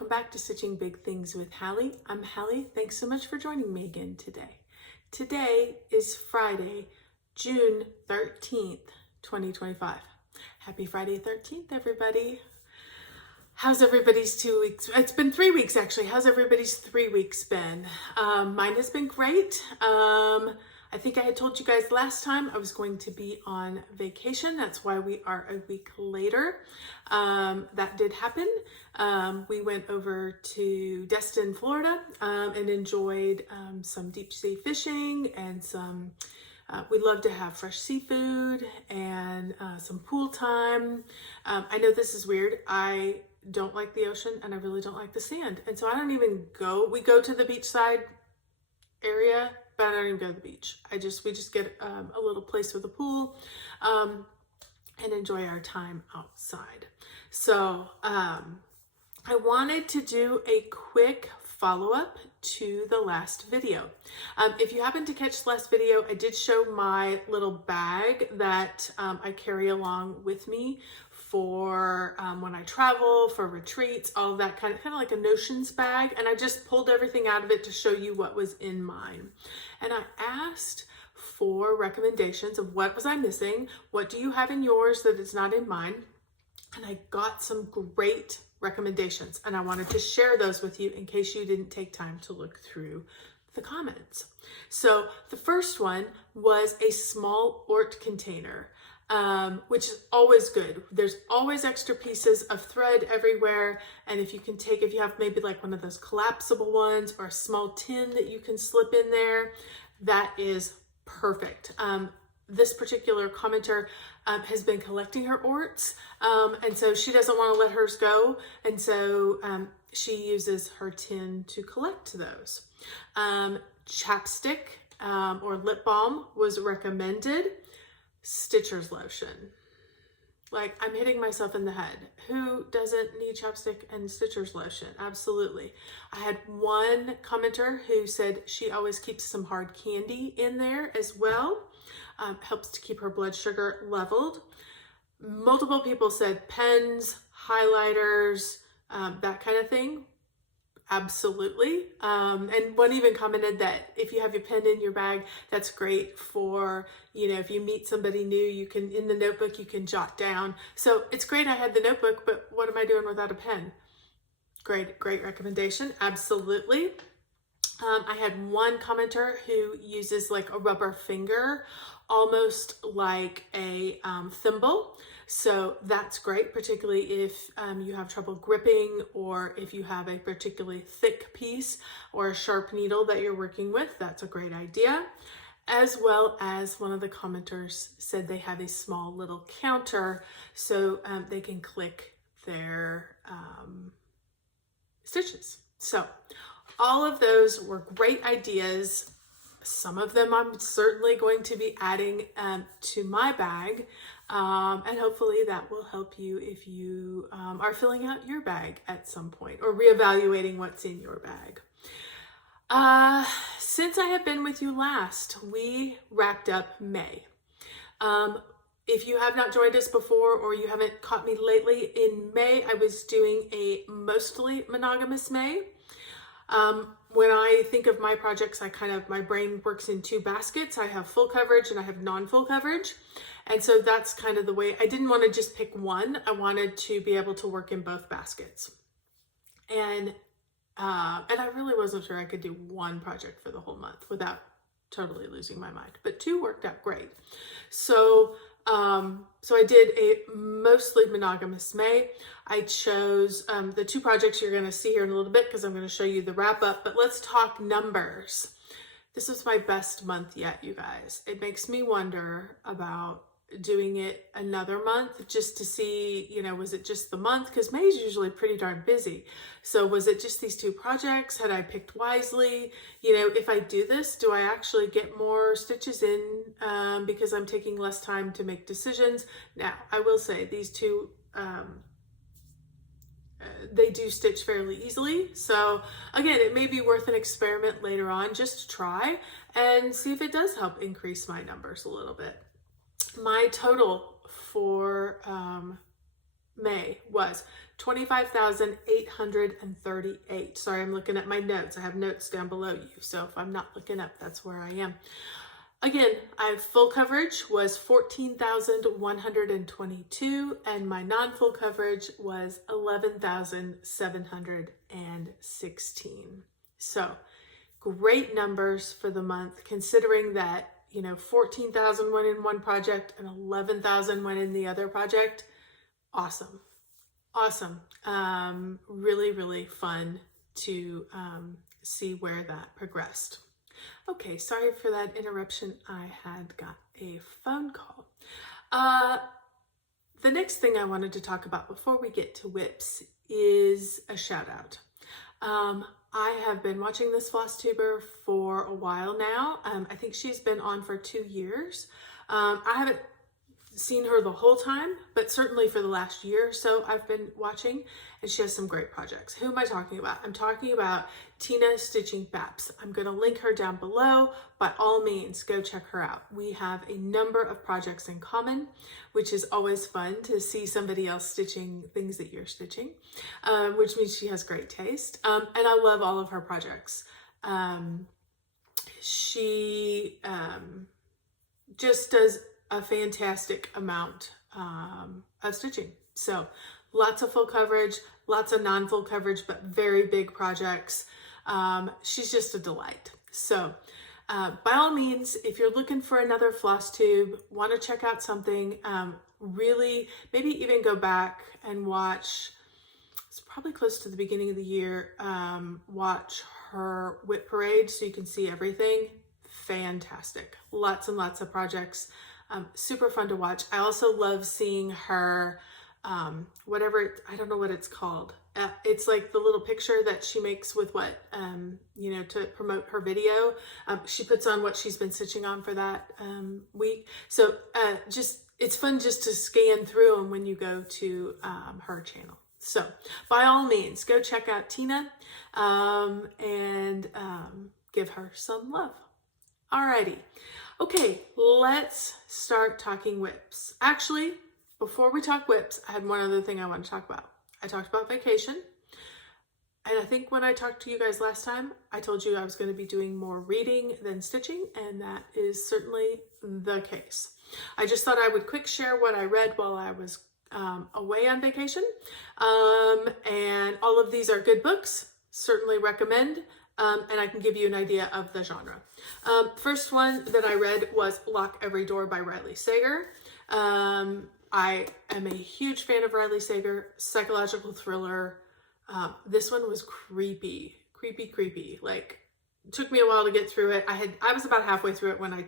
welcome back to Stitching Big Things with Hallie. I'm Hallie. Thanks so much for joining me again today. Today is Friday, June 13th, 2025. Happy Friday 13th, everybody. How's everybody's 2 weeks? It's been 3 weeks actually. How's everybody's 3 weeks been? Mine has been great. I think I had told you guys last time I was going to be on vacation. That's why we are a week later. That did happen. We went over to Destin, Florida, and enjoyed some deep sea fishing and some, we love to have fresh seafood and some pool time. I know this is weird. I don't like the ocean and I really don't like the sand. And so I don't even go, we go to the beachside area, but I don't even go to the beach. We just get a little place with a pool and enjoy our time outside. So I wanted to do a quick follow-up to the last video. If you happen to catch the last video, I did show my little bag that I carry along with me for when I travel, for retreats, all of that kind of like a notions bag. And I just pulled everything out of it to show you what was in mine. And I asked for recommendations of what was I missing? What do you have in yours that is not in mine? And I got some great recommendations and I wanted to share those with you in case you didn't take time to look through the comments. So the first one was a small Ort container. Which is always good. There's always extra pieces of thread everywhere. And if you have maybe like one of those collapsible ones or a small tin that you can slip in there, that is perfect. This particular commenter has been collecting her orts. And so she doesn't want to let hers go. And so she uses her tin to collect those. Chapstick or lip balm was recommended. Stitcher's lotion. Like, I'm hitting myself in the head. Who doesn't need chapstick and Stitcher's lotion? Absolutely. I had one commenter who said she always keeps some hard candy in there as well. Helps to keep her blood sugar leveled. Multiple people said pens, highlighters, that kind of thing. Absolutely. And one even commented that if you have your pen in your bag, that's great for, if you meet somebody new, you can, in the notebook, you can jot down. So it's great I had the notebook, but what am I doing without a pen? Great recommendation. Absolutely. I had one commenter who uses like a rubber finger, almost like a thimble. So that's great, particularly if you have trouble gripping or if you have a particularly thick piece or a sharp needle that you're working with, that's a great idea. As well as one of the commenters said they have a small little counter so they can click their stitches. So all of those were great ideas. Some of them I'm certainly going to be adding to my bag. And hopefully that will help you if you are filling out your bag at some point or reevaluating what's in your bag. Since I have been with you last, we wrapped up May. If you have not joined us before or you haven't caught me lately, in May I was doing a Mostly Monogamous May. When I think of my projects, my brain works in two baskets. I have full coverage and I have non-full coverage. And so that's kind of the way. I didn't want to just pick one. I wanted to be able to work in both baskets. And I really wasn't sure I could do one project for the whole month without totally losing my mind, but two worked out great. So I did a Mostly Monogamous May. I chose the two projects you're going to see here in a little bit because I'm going to show you the wrap up, but let's talk numbers. This was my best month yet, you guys. It makes me wonder about doing it another month just to see, was it just the month? Because May is usually pretty darn busy. So was it just these two projects? Had I picked wisely? If I do this, do I actually get more stitches in because I'm taking less time to make decisions? Now, I will say these two, they do stitch fairly easily. So again, it may be worth an experiment later on just to try and see if it does help increase my numbers a little bit. My total for May was 25,838. Sorry, I'm looking at my notes. I have notes down below you. So if I'm not looking up, that's where I am. Again, full coverage was 14,122 and my non-full coverage was 11,716. So great numbers for the month, considering that, 14,000 went in one project and 11,000 went in the other project. Awesome. Awesome. Really, really fun to see where that progressed. Okay, sorry for that interruption. I had got a phone call. The next thing I wanted to talk about before we get to WIPs is a shout out. I have been watching this Flosstuber for a while now. I think she's been on for 2 years. I haven't seen her the whole time, but certainly for the last year or so I've been watching, and she has some great projects. Who am I talking about? I'm talking about Tinne Stitching BAPS. I'm going to link her down below. By all means, go check her out. We have a number of projects in common, which is always fun to see somebody else stitching things that you're stitching, which means she has great taste. And I love all of her projects. She just does a fantastic amount of stitching. So lots of full coverage, lots of non-full coverage, but very big projects. She's just a delight. So by all means, if you're looking for another Flosstube, want to check out something, really maybe even go back and watch, it's probably close to the beginning of the year, watch her WIP parade so you can see everything. Fantastic. Lots and lots of projects. Super fun to watch. I also love seeing her, I don't know what it's called. It's like the little picture that she makes with what, to promote her video. She puts on what she's been stitching on for that week. So it's fun just to scan through them when you go to her channel. So by all means, go check out Tinne and give her some love. Alrighty. Okay, let's start talking WIPs. Actually, before we talk WIPs, I had one other thing I want to talk about. I talked about vacation. And I think when I talked to you guys last time, I told you I was going to be doing more reading than stitching, and that is certainly the case. I just thought I would quick share what I read while I was away on vacation. And all of these are good books, certainly recommend. And I can give you an idea of the genre. First one that I read was Lock Every Door by Riley Sager. I am a huge fan of Riley Sager, psychological thriller. This one was creepy. Like, it took me a while to get through it. I was about halfway through it when I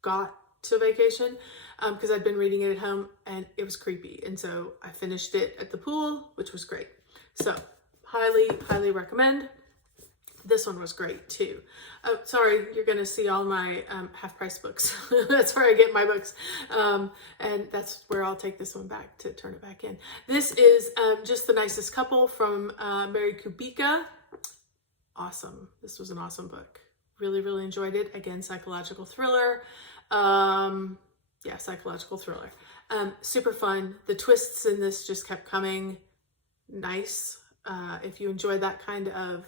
got to vacation because I'd been reading it at home and it was creepy. And so I finished it at the pool, which was great. So highly recommend. This one was great too. Oh, sorry, you're going to see all my half-price books. That's where I get my books. And that's where I'll take this one back to turn it back in. This is Just the Nicest Couple from Mary Kubica. Awesome. This was an awesome book. Really enjoyed it. Again, psychological thriller. Psychological thriller. Super fun. The twists in this just kept coming. Nice. If you enjoy that kind of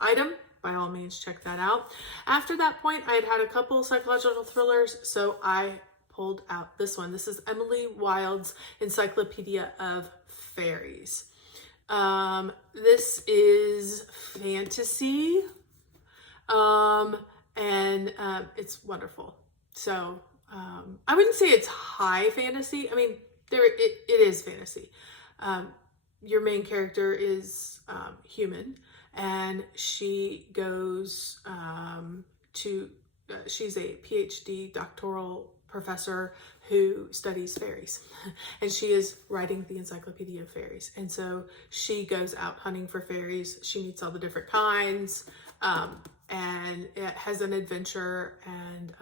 item, by all means, check that out. After that point, I had a couple psychological thrillers, so I pulled out this one. This is Emily Wilde's Encyclopedia of Fairies. This is fantasy, and it's wonderful. So I wouldn't say it's high fantasy. I mean, it is fantasy. Your main character is human, and she goes she's a PhD doctoral professor who studies fairies, and she is writing the Encyclopedia of Fairies. And so she goes out hunting for fairies. She meets all the different kinds, and it has an adventure, and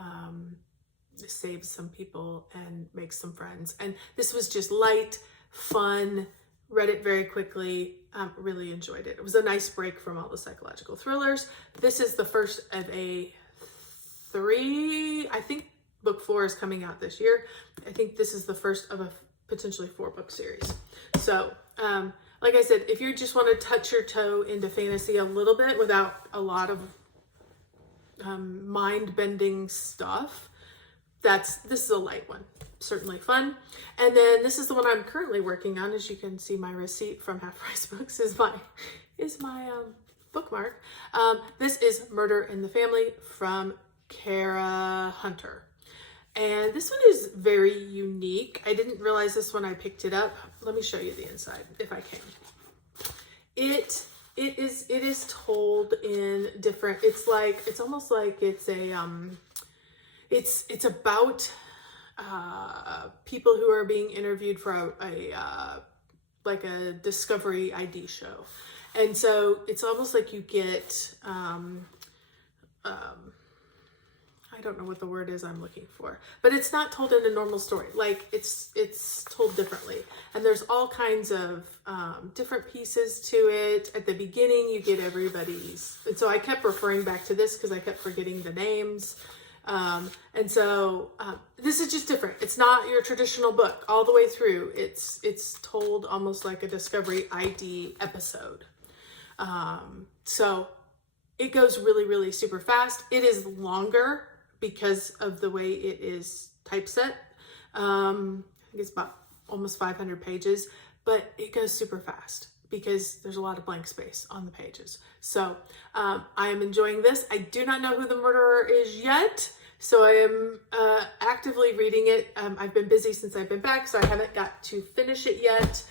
saves some people and makes some friends. And this was just light, fun. Read it very quickly, really enjoyed it. It was a nice break from all the psychological thrillers. This is the first of a 3, I think book 4 is coming out this year. I think this is the first of a potentially 4-book series. So, like like I said, if you just want to touch your toe into fantasy a little bit without a lot of mind-bending stuff, this is a light one. Certainly fun. And then this is the one I'm currently working on. As you can see, my receipt from Half Price Books is my bookmark. This is Murder in the Family from Kara Hunter. And this one is very unique. I didn't realize this when I picked it up. Let me show you the inside if I can. It is told in different, it's almost like it's about people who are being interviewed for a discovery ID show. And so it's almost like you get, I don't know what the word is I'm looking for, but it's not told in a normal story. Like it's told differently. And there's all kinds of different pieces to it. At the beginning, you get everybody's. And so I kept referring back to this because I kept forgetting the names. And so this is just different. It's not your traditional book all the way through. It's told almost like a Discovery ID episode. So it goes really, really super fast. It is longer because of the way it is typeset. I think it's about almost 500 pages, but it goes super fast because there's a lot of blank space on the pages. So I am enjoying this. I do not know who the murderer is yet, so I am actively reading it. I've been busy since I've been back, so I haven't got to finish it yet,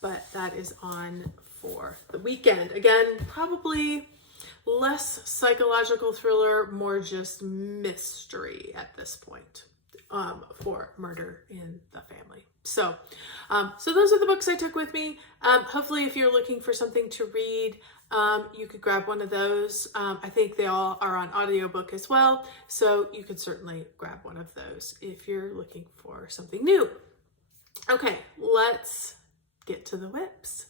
but that is on for the weekend. Again, probably less psychological thriller, more just mystery at this point for Murder in the Family. So those are the books I took with me. Hopefully, if you're looking for something to read, you could grab one of those. I think they all are on audiobook as well, so you could certainly grab one of those if you're looking for something new. Okay, let's get to the whips.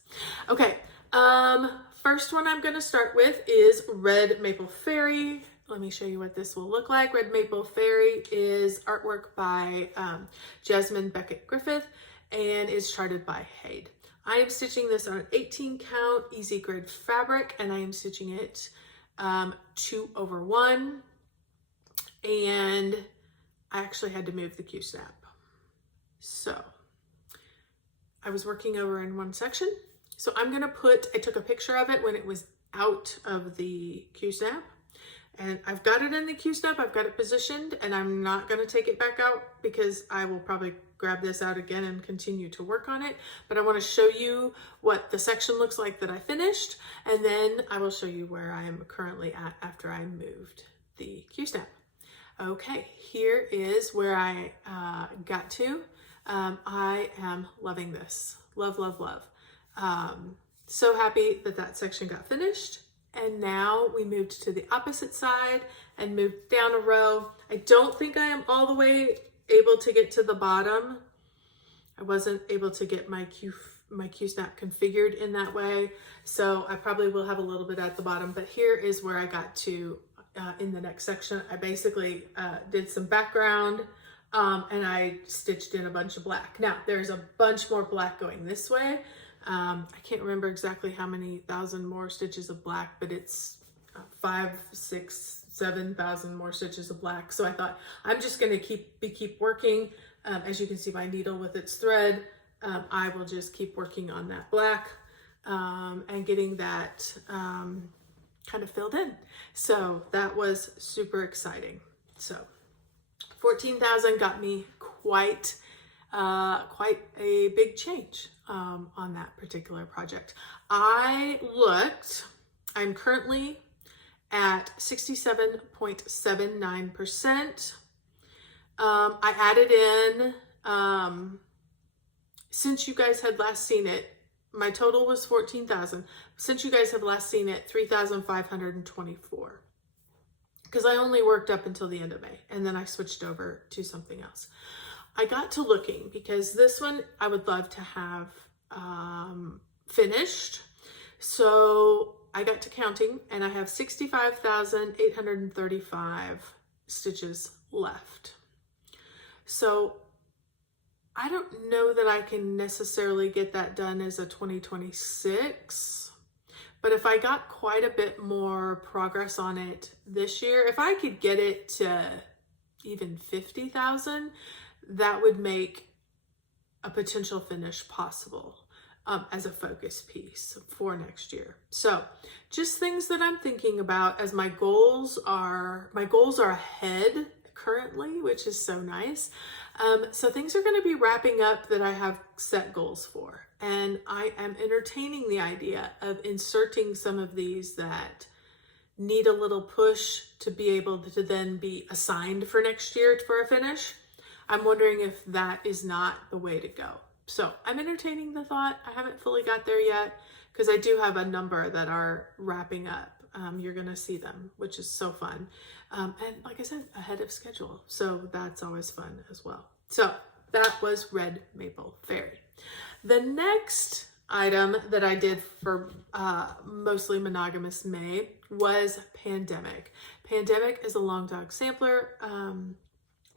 Okay, first one I'm going to start with is Red Maple Fairy. Let me show you what this will look like. Red Maple Fairy is artwork by Jasmine Beckett Griffith and is charted by Haid. I am stitching this on an 18 count easy grid fabric, and I am stitching it 2/1, and I actually had to move the Q-snap. So I was working over in one section. So I'm gonna I took a picture of it when it was out of the Q-snap, and I've got it in the Q-snap, I've got it positioned, and I'm not gonna take it back out because I will probably grab this out again and continue to work on it. But I wanna show you what the section looks like that I finished, and then I will show you where I am currently at after I moved the Q-snap. Okay, here is where I got to. I am loving this. Love, love, love. So happy that that section got finished. And now we moved to the opposite side and moved down a row. I don't think I am all the way able to get to the bottom. I wasn't able to get my Q-snap configured in that way. So I probably will have a little bit at the bottom, but here is where I got to in the next section. I basically did some background and I stitched in a bunch of black. Now there's a bunch more black going this way. I can't remember exactly how many thousand more stitches of black, but it's 5, 6, 7,000 more stitches of black. So I thought I'm just going to keep working. As you can see, my needle with its thread, I will just keep working on that black and getting that kind of filled in. So that was super exciting. So 14,000 got me quite a big change on that particular project. I'm currently at 67.79%. I added in, since you guys had last seen it, my total was 14,000. Since you guys have last seen it, 3,524. Because I only worked up until the end of May, and then I switched over to something else. I got to looking because this one I would love to have finished. So I got to counting, and I have 65,835 stitches left. So I don't know that I can necessarily get that done as a 2026, but if I got quite a bit more progress on it this year, if I could get it to even 50,000, that would make a potential finish possible as a focus piece for next year. So just things that I'm thinking about as my goals are ahead currently, which is so nice. So things are going to be wrapping up that I have set goals for. And I am entertaining the idea of inserting some of these that need a little push to be able to then be assigned for next year for a finish. I'm wondering if that is not the way to go. So I'm entertaining the thought. I haven't fully got there yet because I do have a number that are wrapping up. You're going to see them, which is so fun. And like I said, ahead of schedule. So that's always fun as well. So that was Red Maple Fairy. The next item that I did for Mostly Monogamous May was Pandemic. Pandemic is a long dog sampler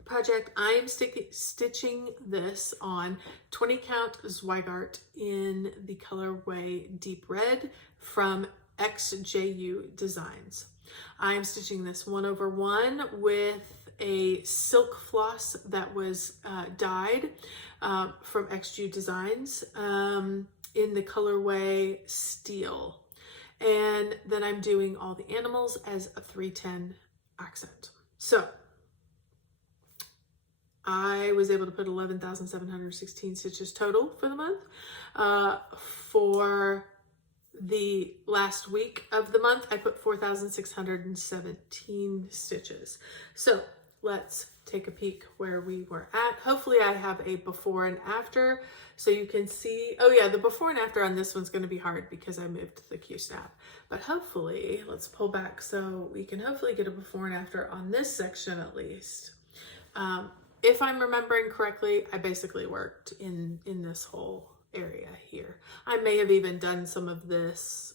project. I am stitching this on 20 count Zweigart in the colorway Deep Red from XJU Designs. I am stitching this 1/1 with a silk floss that was dyed from XJU Designs in the colorway Steel. And then I'm doing all the animals as a 310 accent. So I was able to put 11,716 stitches total for the month. For the last week of the month, I put 4,617 stitches. So let's take a peek where we were at. Hopefully I have a before and after so you can see. Oh yeah, the before and after on this one's going to be hard because I moved the Q-snap. But hopefully, let's pull back so we can hopefully get a before and after on this section at least. If I'm remembering correctly, I basically worked in this whole area here. I may have even done some of this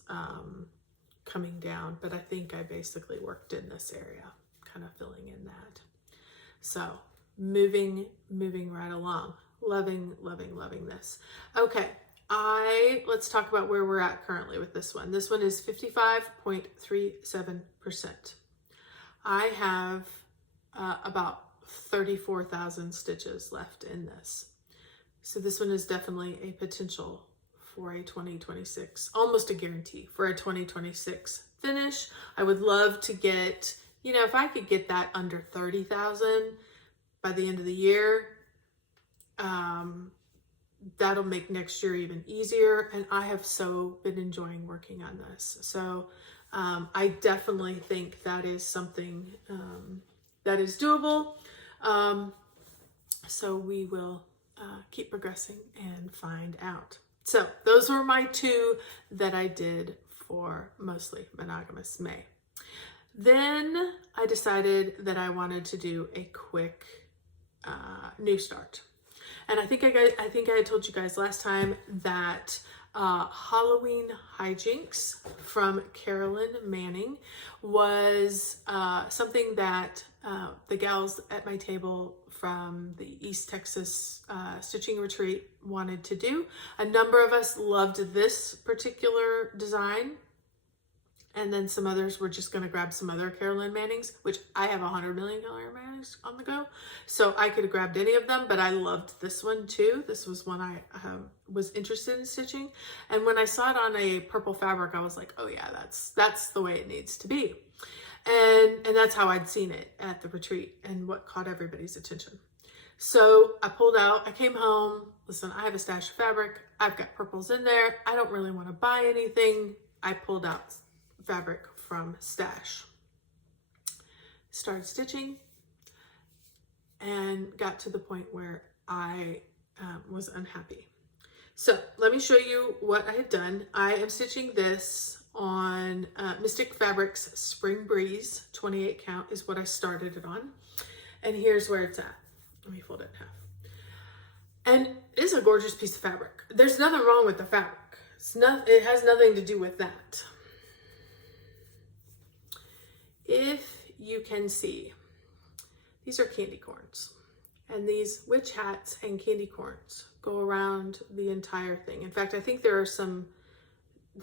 coming down, but I think I basically worked in this area, kind of filling in that. So moving right along. Loving this. Okay, let's talk about where we're at currently with this one. This one is 55.37%. I have about 34,000 stitches left in this. So this one is definitely a potential for a 2026, almost a guarantee for a 2026 finish. I would love to get, if I could get that under 30,000 by the end of the year, that'll make next year even easier. And I have so been enjoying working on this. So I definitely think that is something that is doable. So we will keep progressing and find out. So those were my two that I did for Mostly Monogamous May. Then I decided that I wanted to do a quick new start. And I think I had told you guys last time that Halloween Hijinks from Carolyn Manning was something that the gals at my table from the East Texas Stitching Retreat wanted to do. A number of us loved this particular design. And then some others were just going to grab some other Carolyn Mannings, which I have 100 million Carolyn Mannings on the go. So I could have grabbed any of them, but I loved this one too. This was one I was interested in stitching. And when I saw it on a purple fabric, I was like, oh yeah, that's the way it needs to be. And that's how I'd seen it at the retreat and what caught everybody's attention. So I pulled out, I came home, listen, I have a stash of fabric. I've got purples in there. I don't really want to buy anything. I pulled out fabric from stash, started stitching, and got to the point where I was unhappy. So let me show you what I have done. I am stitching this on Mystic Fabrics Spring Breeze 28 count is what I started it on, and here's where it's at. Let me fold it in half. And it is a gorgeous piece of fabric. There's nothing wrong with the fabric. It has nothing to do with that. If you can see, these are candy corns. And these witch hats and candy corns go around the entire thing. In fact, I think there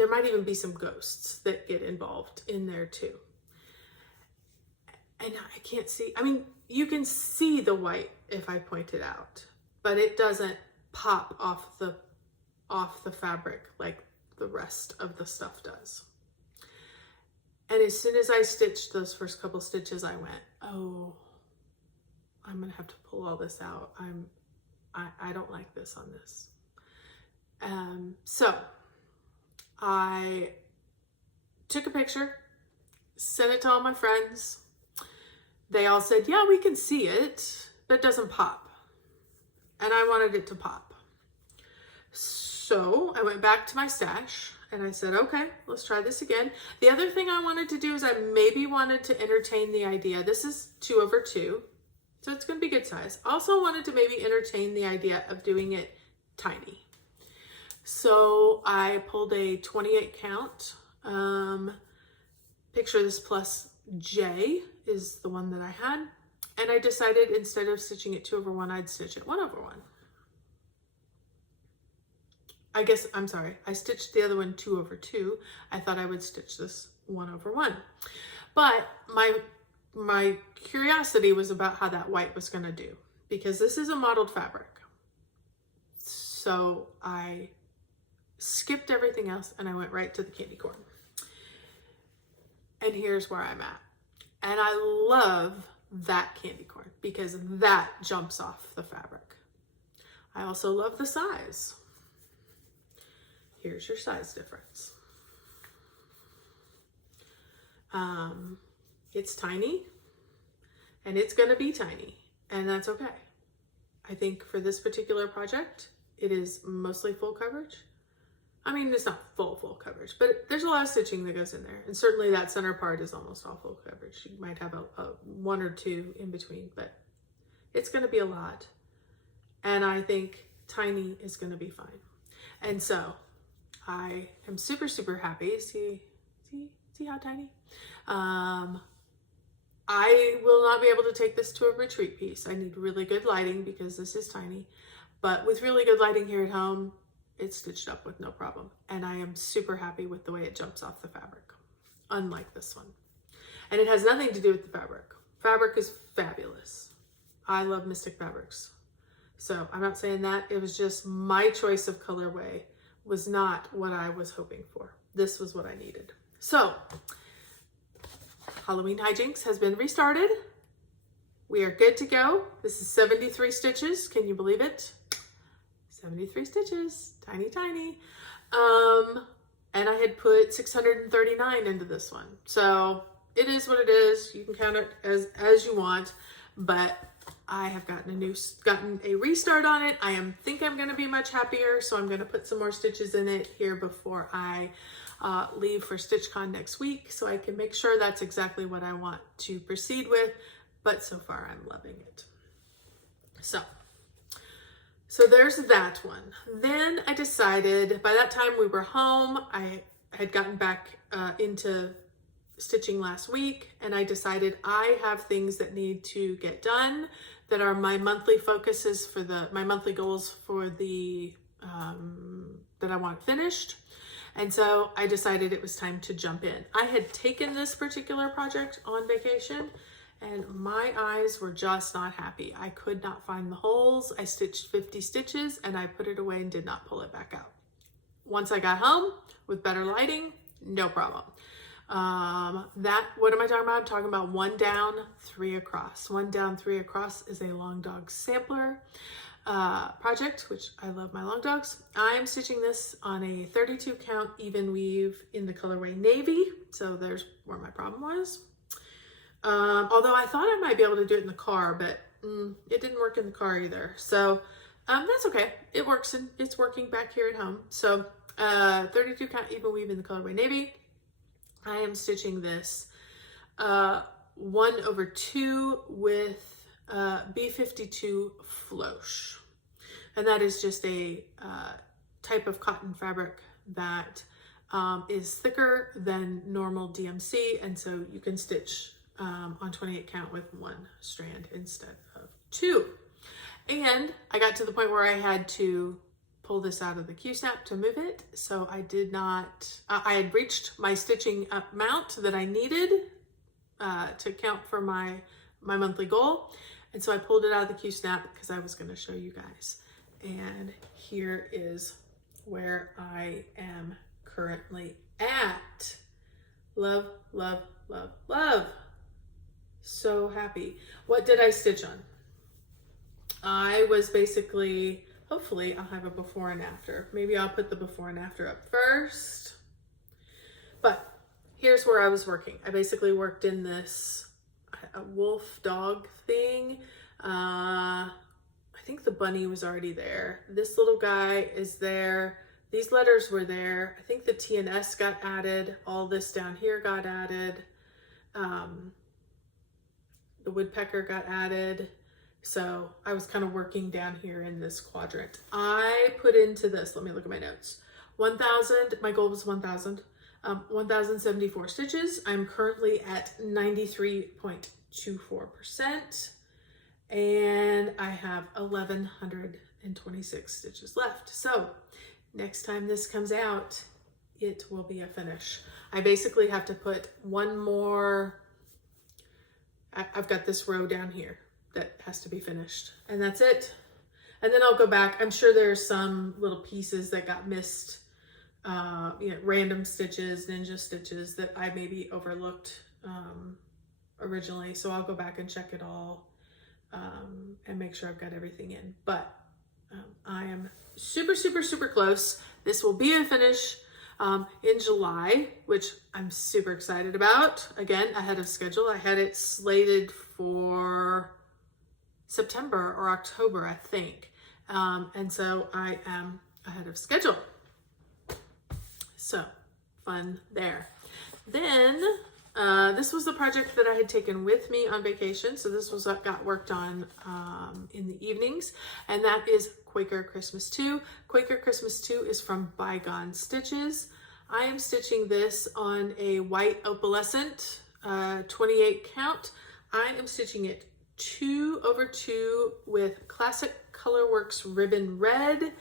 might even be some ghosts that get involved in there too. And I can't see, I mean, you can see the white if I point it out, but it doesn't pop off the fabric like the rest of the stuff does. And as soon as I stitched those first couple stitches, I went, oh, I'm gonna have to pull all this out. I don't like this on this. So I took a picture, sent it to all my friends. They all said, yeah, we can see it, but it doesn't pop. And I wanted it to pop. So I went back to my stash and I said, okay, let's try this again. The other thing I wanted to do is I maybe wanted to entertain the idea. This is 2/2, so it's going to be good size. Also wanted to maybe entertain the idea of doing it tiny. So I pulled a 28 count. Picture this plus J is the one that I had. And I decided instead of stitching it 2/1, I'd stitch it 1/1. I stitched the other one 2/2. I thought I would stitch this 1/1. But my curiosity was about how that white was going to do, because this is a mottled fabric. So I skipped everything else and I went right to the candy corn. And here's where I'm at. And I love that candy corn because that jumps off the fabric. I also love the size. Here's your size difference. It's tiny, and it's gonna be tiny, and that's okay. I think for this particular project, it is mostly full coverage. I mean, it's not full coverage, but there's a lot of stitching that goes in there. And certainly that center part is almost all full coverage. You might have a 1 or 2 in between, but it's gonna be a lot. And I think tiny is gonna be fine. And so I am super, super happy. See how tiny? I will not be able to take this to a retreat piece. I need really good lighting because this is tiny, but with really good lighting here at home, it's stitched up with no problem. And I am super happy with the way it jumps off the fabric, unlike this one. And it has nothing to do with the fabric. Fabric is fabulous. I love Mystic Fabrics. So I'm not saying that. It was just my choice of colorway was not what I was hoping for. This was what I needed. So Halloween Hijinks has been restarted. We are good to go. This is 73 stitches. Can you believe it? 73 stitches, tiny, tiny. And I had put 639 into this one. So it is what it is. You can count it as you want, but I have gotten a restart on it. I think I'm gonna be much happier. So I'm gonna put some more stitches in it here before I leave for StitchCon next week, so I can make sure that's exactly what I want to proceed with. But so far I'm loving it. So there's that one. Then I decided, by that time we were home, I had gotten back into stitching last week, and I decided I have things that need to get done that are my monthly focuses for my monthly goals for the that I want finished. And so I decided it was time to jump in. I had taken this particular project on vacation and my eyes were just not happy. I could not find the holes. I stitched 50 stitches and I put it away and did not pull it back out. Once I got home with better lighting, no problem. What am I talking about? I'm talking about 1 down, 3 across. 1 down, 3 across is a long dog sampler project, which I love my long dogs. I'm stitching this on a 32 count even weave in the colorway navy. So there's where my problem was. Although I thought I might be able to do it in the car, but it didn't work in the car either. So that's okay. It works and it's working back here at home. So 32 count even weave in the colorway navy. I am stitching this 1/2 with B52 Flosh. And that is just a type of cotton fabric that is thicker than normal DMC. And so you can stitch on 28 count with 1 strand instead of 2. And I got to the point where I had to pull this out of the Q-snap to move it. So I did not, I had reached my stitching amount that I needed to count for my monthly goal. And so I pulled it out of the Q-snap because I was going to show you guys. And here is where I am currently at. Love, love, love, love. So happy. What did I stitch on? I was basically, hopefully I'll have a before and after. Maybe I'll put the before and after up first. But here's where I was working. I basically worked in this wolf dog thing. I think the bunny was already there. This little guy is there. These letters were there. I think the T and S got added. All this down here got added. The woodpecker got added. So I was kind of working down here in this quadrant. I put into this, let me look at my notes. 1,000, my goal was 1,000. 1,074 stitches. I'm currently at 93.24%. And I have 1,126 stitches left. So next time this comes out, it will be a finish. I basically have to put one more, I've got this row down here that has to be finished, and that's it. And then I'll go back. I'm sure there's some little pieces that got missed, random stitches, ninja stitches that I maybe overlooked originally. So I'll go back and check it all and make sure I've got everything in. But I am super, super, super close. This will be a finish in July, which I'm super excited about. Again, ahead of schedule. I had it slated for September or October, I think. And so I am ahead of schedule. So fun there. Then this was the project that I had taken with me on vacation. So this was what got worked on in the evenings, and that is Quaker Christmas 2. Quaker Christmas 2 is from Bygone Stitches. I am stitching this on a white opalescent 28 count. I am stitching it 2/2 with Classic Colorworks Ribbon Red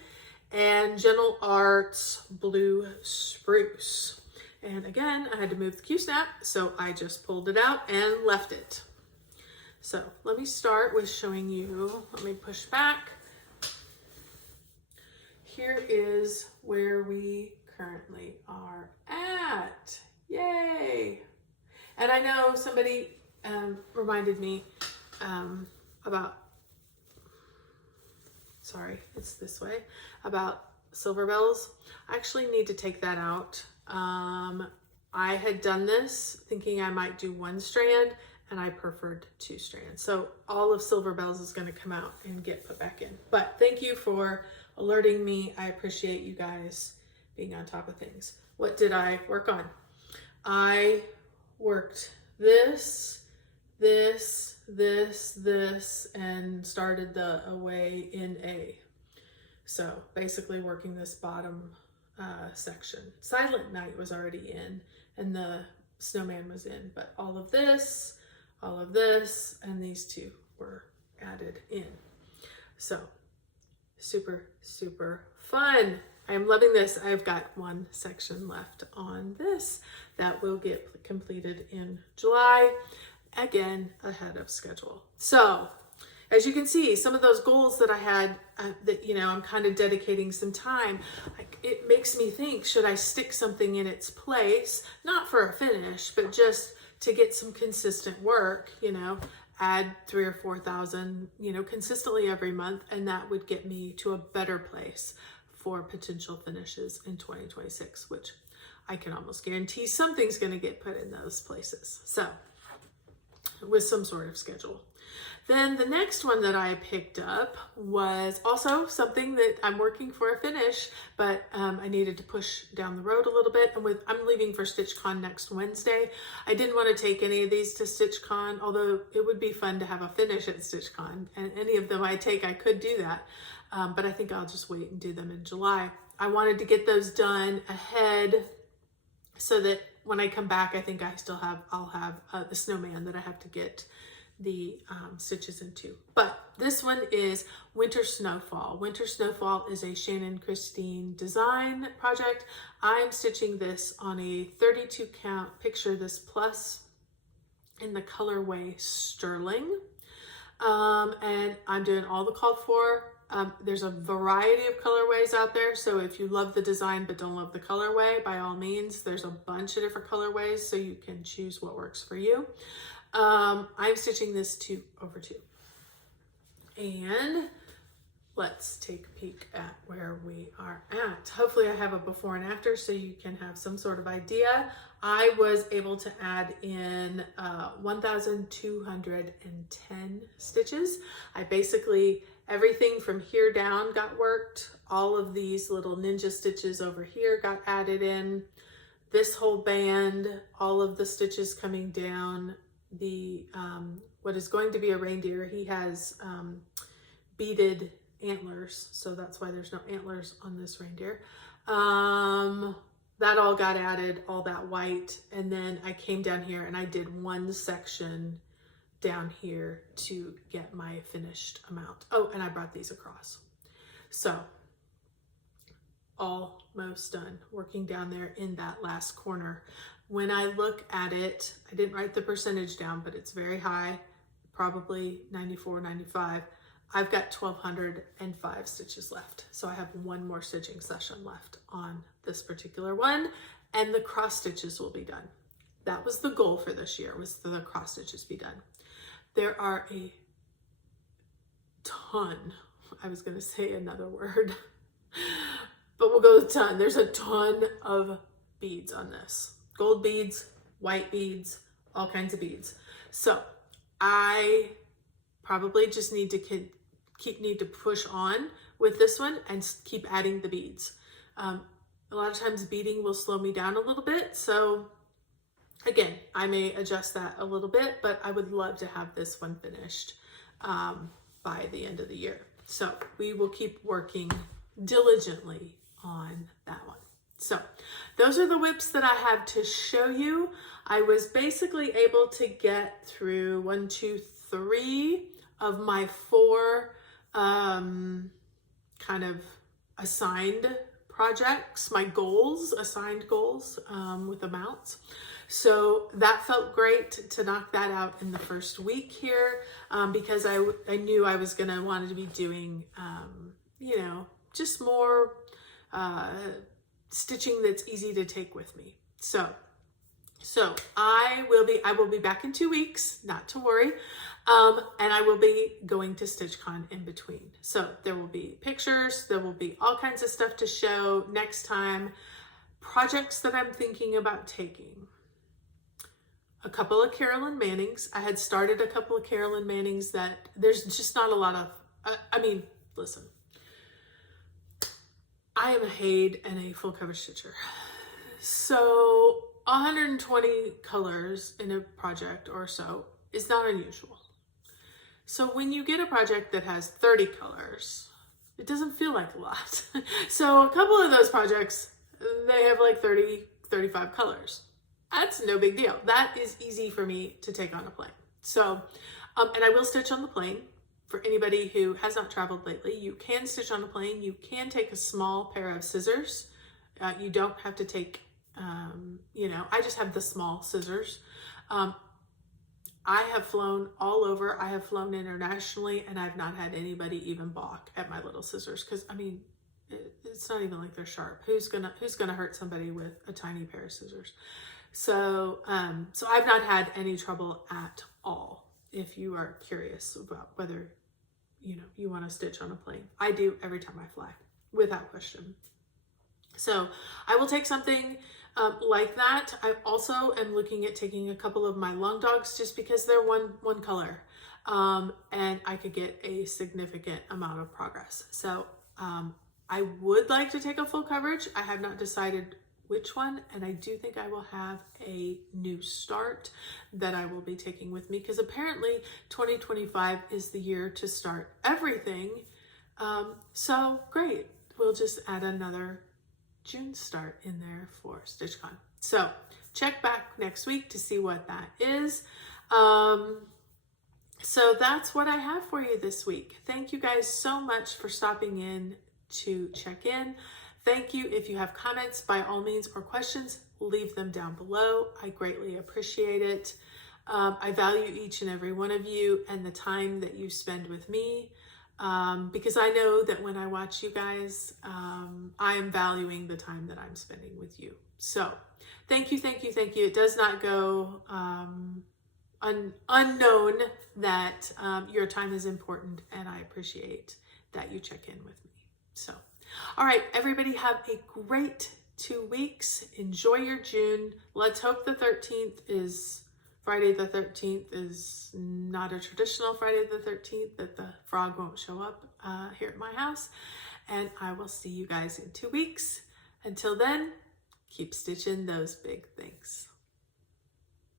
and Gentle Arts Blue Spruce. And again, I had to move the Q-snap, so I just pulled it out and left it. So let me start with showing you, let me push back. Here is where we currently are at. Yay! And I know somebody reminded me about, sorry, it's this way, about silver bells. I actually need to take that out. I had done this thinking I might do one strand, and I preferred 2 strands. So all of silver bells is going to come out and get put back in. But thank you for alerting me. I appreciate you guys being on top of things. What did I work on? I worked this, and started the away in A. So basically working this bottom section. Silent Night was already in, and the snowman was in, but all of this, and these 2 were added in. So super, super fun. I am loving this. I've got 1 section left on this that will get completed in July. Again, ahead of schedule. So as you can see, some of those goals that I had that, I'm kind of dedicating some time, it makes me think, should I stick something in its place, not for a finish, but just to get some consistent work, add 3,000 or 4,000, consistently every month. And that would get me to a better place for potential finishes in 2026, which I can almost guarantee something's going to get put in those places. So with some sort of schedule. Then the next one that I picked up was also something that I'm working for a finish, but I needed to push down the road a little bit. And I'm leaving for StitchCon next Wednesday. I didn't want to take any of these to StitchCon, although it would be fun to have a finish at StitchCon. And any of them I take, I could do that. But I think I'll just wait and do them in July. I wanted to get those done ahead so that when I come back, I think I'll have the snowman that I have to get the stitches into. But this one is Winter Snowfall. Winter Snowfall is a Shannon Christine design project. I'm stitching this on a 32 count, picture this plus, in the colorway Sterling. And I'm doing all the called for. There's a variety of colorways out there. So if you love the design but don't love the colorway, by all means, there's a bunch of different colorways so you can choose what works for you. I'm stitching this 2/2. And let's take a peek at where we are at. Hopefully I have a before and after so you can have some sort of idea. I was able to add in 1,210 stitches. I basically, everything from here down got worked. All of these little ninja stitches over here got added in. This whole band, all of the stitches coming down. The what is going to be a reindeer, he has beaded antlers, so that's why there's no antlers on this reindeer. That all got added, all that white, and then I came down here and I did one section down here to get my finished amount. Oh, and I brought these across. So almost done working down there in that last corner. When I look at it, I didn't write the percentage down, but it's very high, probably 94, 95. I've got 1,205 stitches left. So I have one more stitching session left on this particular one, and the cross stitches will be done. That was the goal for this year, was for the cross stitches be done. There are a ton, I was gonna say another word, but we'll go with ton. There's a ton of beads on this. Gold beads, white beads, all kinds of beads. So I probably just need to need to push on with this one and keep adding the beads. A lot of times beading will slow me down a little bit. So again, I may adjust that a little bit, but I would love to have this one finished by the end of the year. So we will keep working diligently on that one. So those are the whips that I have to show you. I was basically able to get through 1, 2, 3 of my 4 kind of assigned projects, my goals, assigned goals with amounts. So that felt great to knock that out in the first week here because I knew I was going to want to be doing, you know, just more stitching that's easy to take with me. So I will be back in 2 weeks, not to worry. And I will be going to StitchCon in between. So there will be pictures, there will be all kinds of stuff to show next time, projects that I'm thinking about taking. A couple of Carolyn Mannings. I had started a couple of Carolyn Mannings that there's just not a lot of, I mean, listen, I am a Haid and a full coverage stitcher. So 120 colors in a project or so is not unusual. So when you get a project that has 30 colors, it doesn't feel like a lot. So a couple of those projects, they have like 30, 35 colors. That's no big deal. That is easy for me to take on a plane. So, and I will stitch on the plane. For anybody who has not traveled lately, you can stitch on a plane. You can take a small pair of scissors. You don't have to take, you know, I just have the small scissors. I have flown all over. I have flown internationally, and I've not had anybody even balk at my little scissors because, I mean, it's not even like they're sharp. Who's gonna hurt somebody with a tiny pair of scissors? So, so I've not had any trouble at all. If you are curious about whether, you know, you want to stitch on a plane, I do every time I fly, without question. So I will take something like that. I also am looking at taking a couple of my long dogs just because they're one color, and I could get a significant amount of progress. So I would like to take a full coverage. I have not decided which one, and I do think I will have a new start that I will be taking with me because apparently 2025 is the year to start everything. So great, we'll just add another June start in there for StitchCon. So check back next week to see what that is. So that's what I have for you this week. Thank you guys so much for stopping in to check in. Thank you. If you have comments, by all means, or questions, leave them down below. I greatly appreciate it. I value each and every one of you and the time that you spend with me, because I know that when I watch you guys, I am valuing the time that I'm spending with you. So thank you, thank you, thank you. It does not go unknown that your time is important, and I appreciate that you check in with me. So, all right, everybody, have a great 2 weeks. Enjoy your June. Let's hope the 13th is Friday the 13th is not a traditional Friday the 13th, that the frog won't show up here at my house. And I will see you guys in 2 weeks. Until then, keep stitching those big things.